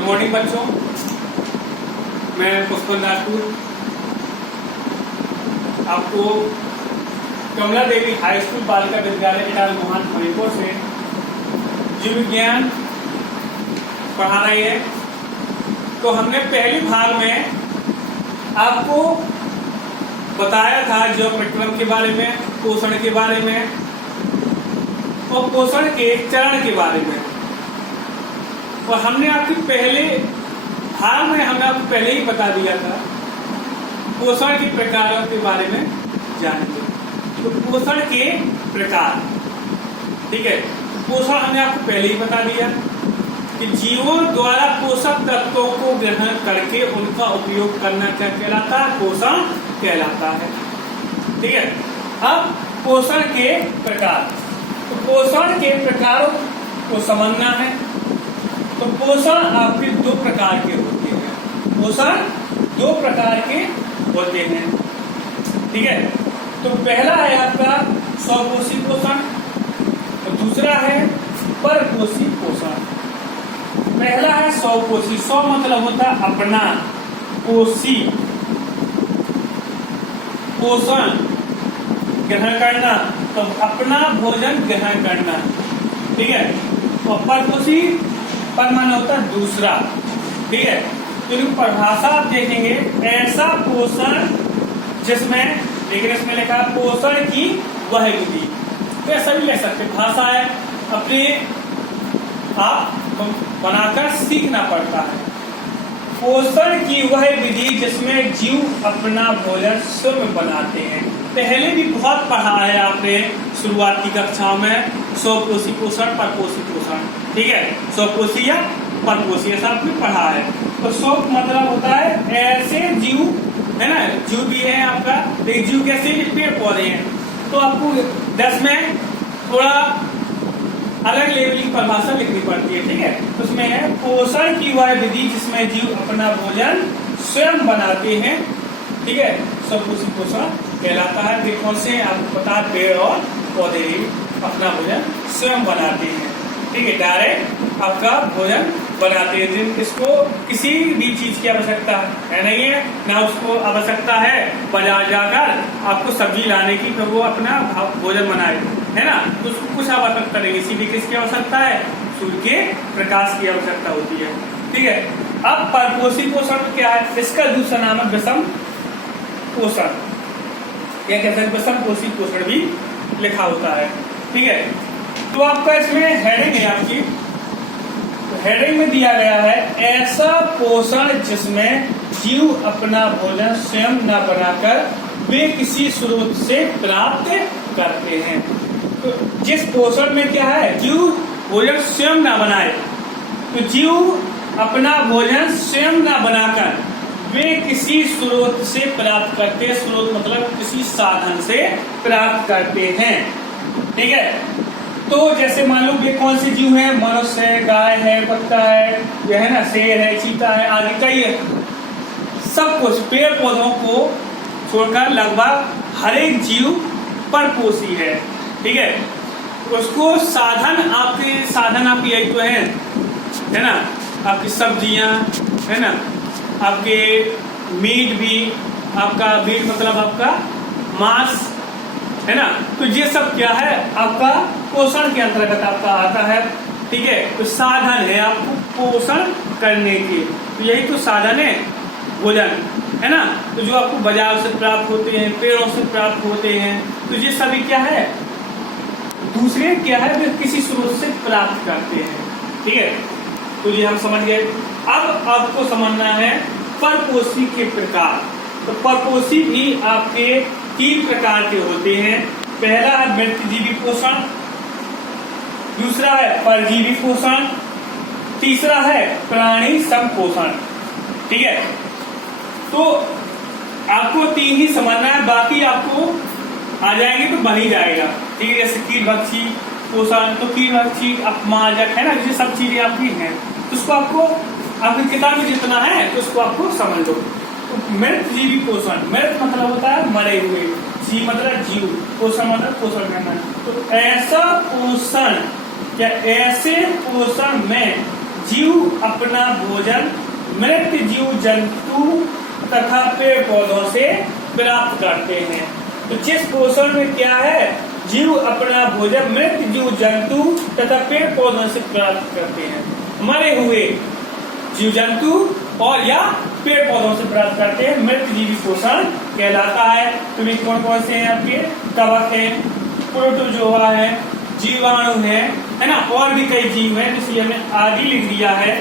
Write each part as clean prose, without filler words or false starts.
Good morning बच्चों, मैं पुष्पन राजपूत आपको कमला देवी हाई स्कूल बालिका विद्यालय इटाल मोहन मणिपुर से जीव विज्ञान पढ़ा रही है। तो हमने पहली भाग में आपको बताया था जियोमेट्रिक के बारे में, पोषण के बारे में और पोषण के चरण के बारे में। और हमने आपकी पहले भाग में हमने आपको पहले ही बता दिया था पोषण के प्रकारों के बारे में जानेंगे। तो पोषण के प्रकार, ठीक है, पोषण हमने आपको पहले ही बता दिया कि जीवों द्वारा पोषक तत्वों को ग्रहण करके उनका उपयोग करना क्या कहलाता है? पोषण कहलाता है। ठीक है, अब पोषण के प्रकार, तो पोषण के प्रकारों को समझना है। तो पोषण आपके दो प्रकार के होते हैं। पोषण दो प्रकार के होते हैं, ठीक है। तो पहला है आपका स्वपोषी पोषण और दूसरा है परपोषी पोषण। पहला है स्वपोषी। स्व मतलब होता है अपना, पोषी पोषण ग्रहण करना, तो अपना भोजन ग्रहण करना, ठीक है। और परपोषी पर माना होता है दूसरा, ठीक है। तो इनकी परिभाषा आप देखेंगे, ऐसा पोषण जिसमें, लेकिन इसमें लिखा है पोषण की वह विधि। तो ऐसा भी ले सकते, भाषा है अपने आप बनाकर सीखना पड़ता है। पोषण की वह विधि जिसमें जीव अपना भोजन स्वयं बनाते हैं। पहले भी बहुत पढ़ा है आपने शुरुआती कक्षाओं में, स्वपोषी पोषण, परपोषी पोषण, ठीक है। स्वपोषी या परपोषी ऐसा आपने पढ़ा है। तो स्व मतलब होता है ऐसे जीव, है ना, जीव भी है आपका, लेकिन जीव कैसे पेड़ पौधे हैं। तो आपको 10 में थोड़ा अलग लेवल की परिभाषा लिखनी पड़ती है, ठीक है। तो उसमें है पोषण की वह विधि जिसमें जीव अपना भोजन स्वयं बनाते हैं, ठीक है, स्वपोषी पोषण कहलाता है। कि कौन से आपको पता है, पेड़ और पौधे अपना भोजन स्वयं बनाते हैं, ठीक है, डायरेक्ट आपका भोजन बनाते हैं। जिन इसको किसी भी चीज की आवश्यकता है नहीं है, ना उसको आवश्यकता है बाजार जाकर आपको सब्जी लाने की, तो वो अपना भोजन बनाए, है ना। तो उसको कुछ आवश्यकता नहीं, इसीलिए किसकी आवश्यकता है? सूर्य के प्रकाश की आवश्यकता होती है, ठीक है। अब परपोषी पोषण क्या है? इसका दूसरा नाम है विषम पोषण, क्या कहते हैं? विषम पोषी पोषण भी लिखा होता है, ठीक है। तो आपका इसमें हेडिंग है आपकी, तो हेडिंग में दिया गया है ऐसा पोषण जिसमें जीव अपना भोजन स्वयं न बनाकर वे किसी स्रोत से प्राप्त करते हैं। तो जिस पोषण में क्या है, जीव भोजन स्वयं न बनाए, तो जीव अपना भोजन स्वयं न बनाकर वे किसी स्रोत से प्राप्त करते हैं। स्रोत मतलब किसी साधन से प्राप्त करते हैं, ठीक है। तो जैसे मान लो ये कौन से जीव है? मनुष्य है, गाय है, कुत्ता है, यह है ना, शेर है, चीता है, आदि कई है। सब कुछ पेड़ पौधों को छोड़कर लगभग हर एक जीव परपोषी है, ठीक है। उसको साधन आपके यही तो है ना, आपकी सब्जियां, है ना, आपके मीट भी, आपका मीट मतलब आपका मांस, है ना। तो ये सब क्या है? आपका पोषण के अंतर्गत आपका आता है, ठीक है। तो साधन है आपको पोषण करने के, तो यही तो साधन है भोजन, है ना। तो जो आपको बाजार से प्राप्त होते हैं, पेड़ों से प्राप्त होते हैं, तो ये सभी क्या है? दूसरे क्या है? वे किसी स्रोत से प्राप्त करते हैं, ठीक है। तो ये हम समझ गए। अब आपको समझना है परपोषी के प्रकार। तो परपोषी भी आपके 3 प्रकार के होते हैं। पहला है व्यक्तिजीवी पोषण, दूसरा है परजीवी पोषण, तीसरा है प्राणी संपोषण, ठीक है। तो आपको 3 ही समझना है, बाकी आपको आ जाएंगे तो बन ही जाएगा, ठीक है। जैसे कीटभक्षी पोषण, तो कीटभक्षी अपमार्जक, है ना, ये सब चीजें आपकी हैं। तो उसको आपको आपकी किताब में जितना है तो उसको आपको समझ लो। तो मृतजीवी पोषण, मृत मतलब होता है मरे हुए, जी मतलब जीव, पोषण मतलब पोषण करना। तो ऐसा पोषण, क्या ऐसे पोषण में जीव अपना भोजन मृत जीव जंतु तथा पेड़ पौधों से प्राप्त करते हैं। तो जिस पोषण में क्या है, जीव अपना भोजन मृत जीव जंतु तथा पेड़ पौधों से प्राप्त करते हैं। मरे हुए जीव जंतु और या पेड़ पौधों से प्राप्त करते हैं, मृत जीवी पोषण कहलाता है। तो ये कौन कौन से हैं आपके, कवक है, प्रोटोजोआ है, जीवाणु है ना, और भी कई जीव हैं, जिसलिए हमने आदि लिख दिया है।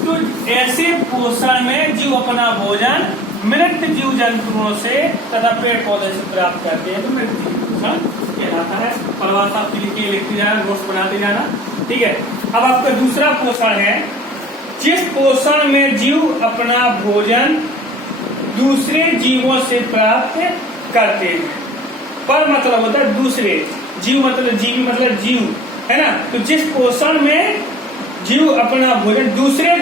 तो ऐसे पोषण में जीव अपना भोजन मृत जीव जंतुओं से तथा पेड़ पौधे से प्राप्त करते हैं, तो मृत जीव पोषण कहलाता है। परिभाषा लिखते जाना, नोट्स बनाते जाना, ठीक है। अब आपका दूसरा पोषण है, जिस पोषण में जीव अपना भोजन दूसरे जीवों से प्राप्त करते हैं। पर मतलब होता है दूसरे, जीव मतलब जीवी मतलब जीव, है ना। तो जिस पोषण में जीव अपना भोजन दूसरे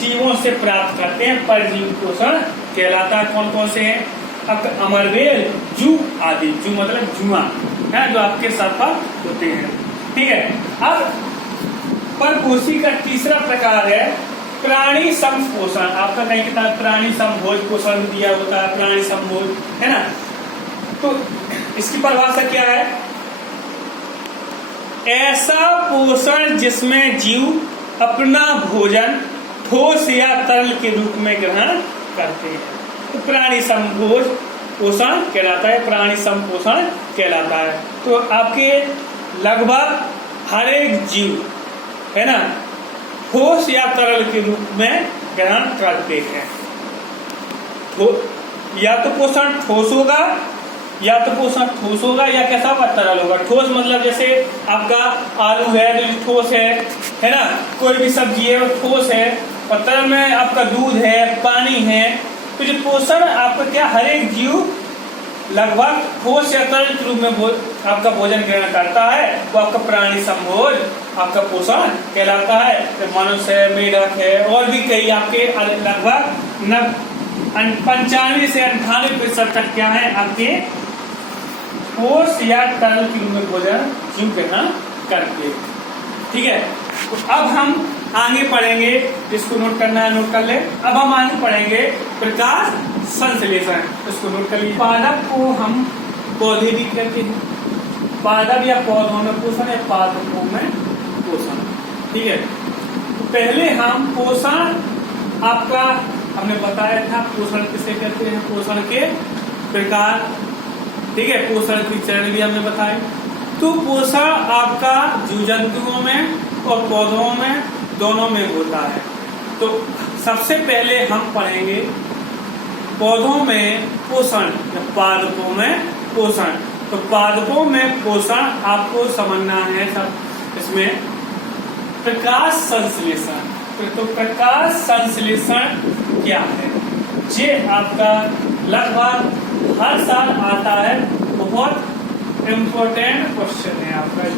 जीवों से प्राप्त करते हैं, परजीवी पोषण कहलाता है। कौन कौन से हैं, आपका अमरबेल, जू आदि। जू मतलब जुआ है, जो आपके सफल होते हैं, ठीक है। अब परपोषी का तीसरा प्रकार है प्राणी संपोषण। आपका कहीं किताब प्राणी संभोज पोषण दिया होता है, प्राणी संभोज, है ना। तो इसकी परिभाषा क्या है, ऐसा पोषण जिसमें जीव अपना भोजन ठोस या तरल के रूप में ग्रहण करते हैं, तो प्राणी संभोज पोषण कहलाता है, प्राणी संपोषण कहलाता है। तो आपके लगभग हर एक जीव, है ना, ठोस या तरल के रूप में ग्रहण करते हैं। या तो पोषण ठोस होगा, या तो पोषण ठोस होगा, या कैसा होगा, तरल होगा। ठोस मतलब जैसे आपका आलू है तो ठोस है ना, कोई भी सब्जी है वो ठोस है। और तरल में आपका दूध है, पानी है। तो जो पोषण आपका क्या, हर एक जीव लगभग ठोस या तरल के रूप में आपका भोजन ग्रहण करता है, वो आपका प्राणी संभोज आपका पोषण कहलाता है। तो मनुष्य है, मेढक है, और भी कई आपके लगभग 95 से 98% तक क्या है, आपके ठोस या तरल के रूप में भोजन जीव ग्रहण करते, ठीक है। तो अब हम आगे पढ़ेंगे, इसको नोट करना है नोट कर ले। अब हम आगे पढ़ेंगे प्रकाश संश्लेषण, इसको नोट कर लीजिए। पादप को हम पौधे भी कहते हैं, पादप या पौधों में पोषण या पादपों में पोषण, ठीक है। तो पहले हम पोषण आपका हमने बताया था, पोषण किसे कहते हैं, पोषण के प्रकार, ठीक है। पोषण की चरण भी हमने बताए। तो पोषण आपका जीव जंतुओं में और पौधों में दोनों में होता है। तो सबसे पहले हम पढ़ेंगे पौधों में पोषण या पादपों में पोषण। तो पादपों में पोषण आपको समझना है सब इसमें प्रकाश संश्लेषण। तो प्रकाश संश्लेषण क्या है, ये आपका लगभग हर साल आता है, बहुत इम्पोर्टेंट क्वेश्चन है आपका।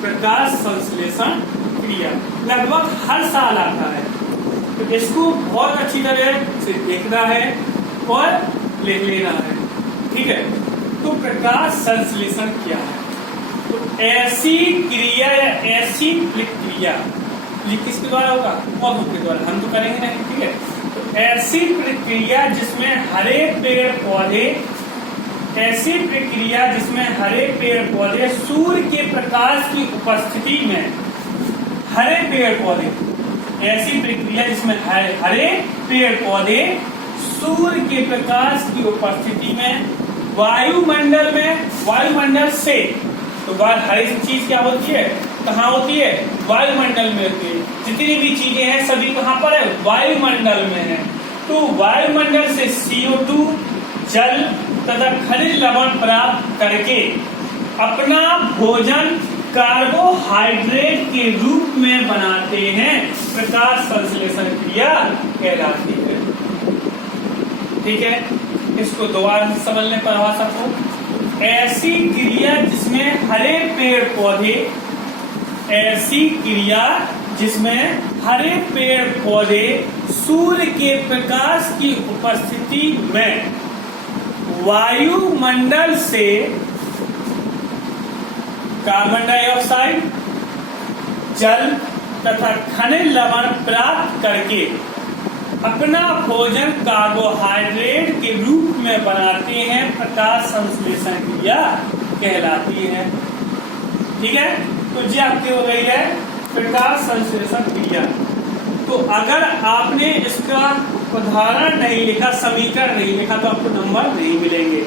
प्रकाश संश्लेषण क्रिया लगभग हर साल आता है, तो इसको बहुत अच्छी तरह से देखना है और लिख लेना है, ठीक है। तो प्रकाश संश्लेषण क्या है, तो ऐसी क्रिया या ऐसी प्रक्रिया, ये किसके द्वारा होगा, पौधों के द्वारा, हम तो करेंगे नहीं, ठीक है। तो ऐसी प्रक्रिया जिसमें हरे पेड़ पौधे, ऐसी प्रक्रिया जिसमें हरे पेड़ पौधे सूर्य के प्रकाश की उपस्थिति में, हरे पेड़ पौधे, ऐसी प्रक्रिया जिसमें हरे पेड़ पौधे सूर्य के प्रकाश की उपस्थिति में वायुमंडल में, वायुमंडल से, तो हर एक चीज क्या होती है, कहाँ होती है, वायुमंडल में होती है। जितनी भी चीजें हैं सभी कहाँ पर है, वायुमंडल में है। तो वायुमंडल से CO2 जल तथा खनिज लवण प्राप्त करके अपना भोजन कार्बोहाइड्रेट के रूप में बनाते हैं, प्रकाश संश्लेषण क्रिया कहलाती है, ठीक है। इसको दोबारा समझ लें परिभाषा को। ऐसी क्रिया जिसमें हरे पेड़ पौधे, ऐसी क्रिया जिसमें हरे पेड़ पौधे सूर्य के प्रकाश की उपस्थिति में वायुमंडल से कार्बन डाइऑक्साइड, जल तथा खनिज लवण प्राप्त करके अपना भोजन कार्बोहाइड्रेट के रूप में बनाते हैं, प्रकाश संश्लेषण क्रिया कहलाती है। ठीक है, तो ये आपकी हो गई है प्रकाश संश्लेषण क्रिया। तो अगर आपने इसका उदाहरण नहीं लिखा, समीकरण नहीं लिखा, तो आपको नंबर नहीं मिलेंगे।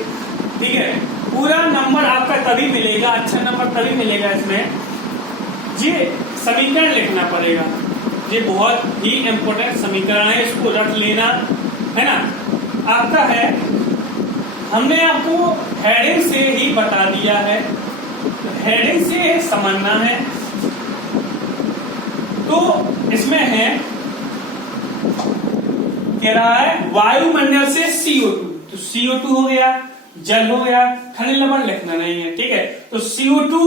ठीक है, पूरा नंबर आपका तभी मिलेगा, अच्छा नंबर तभी मिलेगा इसमें, ये समीकरण लिखना पड़ेगा। ये बहुत ही इंपॉर्टेंट समीकरण है, इसको रख लेना है ना। आपका है, हमने आपको हेडिंग से ही बता दिया है, हेडिंग से समझना है। तो इसमें है, कह रहा है वायुमंडल से CO2, तो CO2 हो गया, जल हो गया, खनिज लवण लिखना नहीं है। ठीक है, तो CO2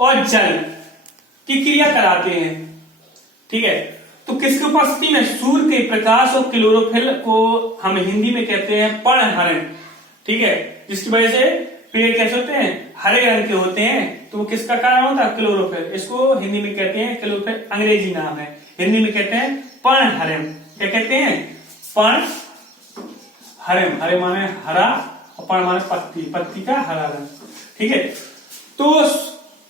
और जल की क्रिया कराते हैं। ठीक है, तो किसकी उपस्थिति में? सूर्य के प्रकाश और क्लोरोफिल को हम हिंदी में कहते हैं पर्णहरण। ठीक है, जिसकी वजह से पेड़ कैसे होते हैं? हरे रंग के होते हैं। तो वो किसका कारण होता है? क्लोरोफिल। इसको हिंदी में कहते हैं, क्लोरोफिल अंग्रेजी नाम है, हिंदी में कहते हैं पर्णहरण। क्या कहते हैं? पर्णहरण। हरे माने हरा और पर्ण माने पत्ती, पत्ती का हरा रंग। ठीक है, तो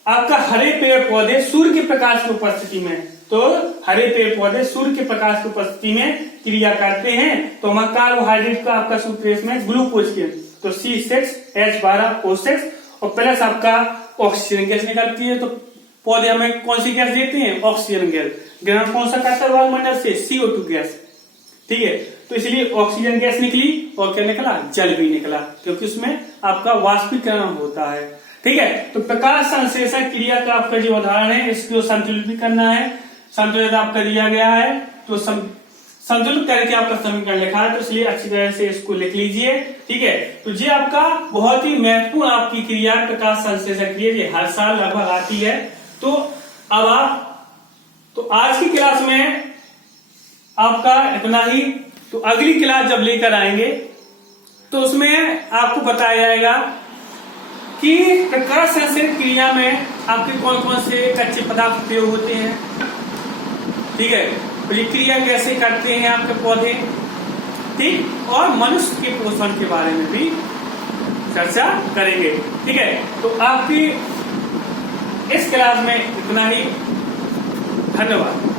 आपका हरे पेड़ पौधे सूर्य के प्रकाश की उपस्थिति में, तो हरे पेड़ पौधे सूर्य के प्रकाश की उपस्थिति में क्रिया करते हैं। तो हमारा कार्बोहाइड्रेट का आपका सूत्र इसमें ग्लूकोज के, तो C6H12O6 और प्लस आपका ऑक्सीजन गैस निकलती है। तो पौधे हमें कौन सी गैस देते हैं? Oxygen gas. ग्रहण कौन सा करता है वायुमंडल से? CO2 gas. ठीक है, तो इसलिए ऑक्सीजन गैस निकली और क्या निकला? जल भी निकला, क्योंकि उसमें आपका वाष्पीकरण होता है। ठीक है, तो प्रकाश संश्लेषण क्रिया का आपका जो उदाहरण है, इसको संतुलित भी करना है। संतुलित आपका दिया गया है, तो संतुलित करके आपका समीकरण लिखा है, तो इसलिए अच्छी तरह से इसको लिख लीजिए। ठीक है, तो ये आपका बहुत ही महत्वपूर्ण आपकी क्रिया प्रकाश संश्लेषण क्रिया, ये हर साल लगभग आती है। तो अब आप, तो आज की क्लास में आपका इतना ही। तो अगली क्लास जब लेकर आएंगे तो उसमें आपको बताया जाएगा कि प्रकाश संश्लेषण क्रिया में आपके कौन कौन से कच्चे पदार्थ प्रयोग होते हैं। ठीक है, तो ये क्रिया कैसे करते हैं आपके पौधे। ठीक, और मनुष्य के पोषण के बारे में भी चर्चा करेंगे। ठीक है, तो आपकी इस क्लास में इतना ही। धन्यवाद।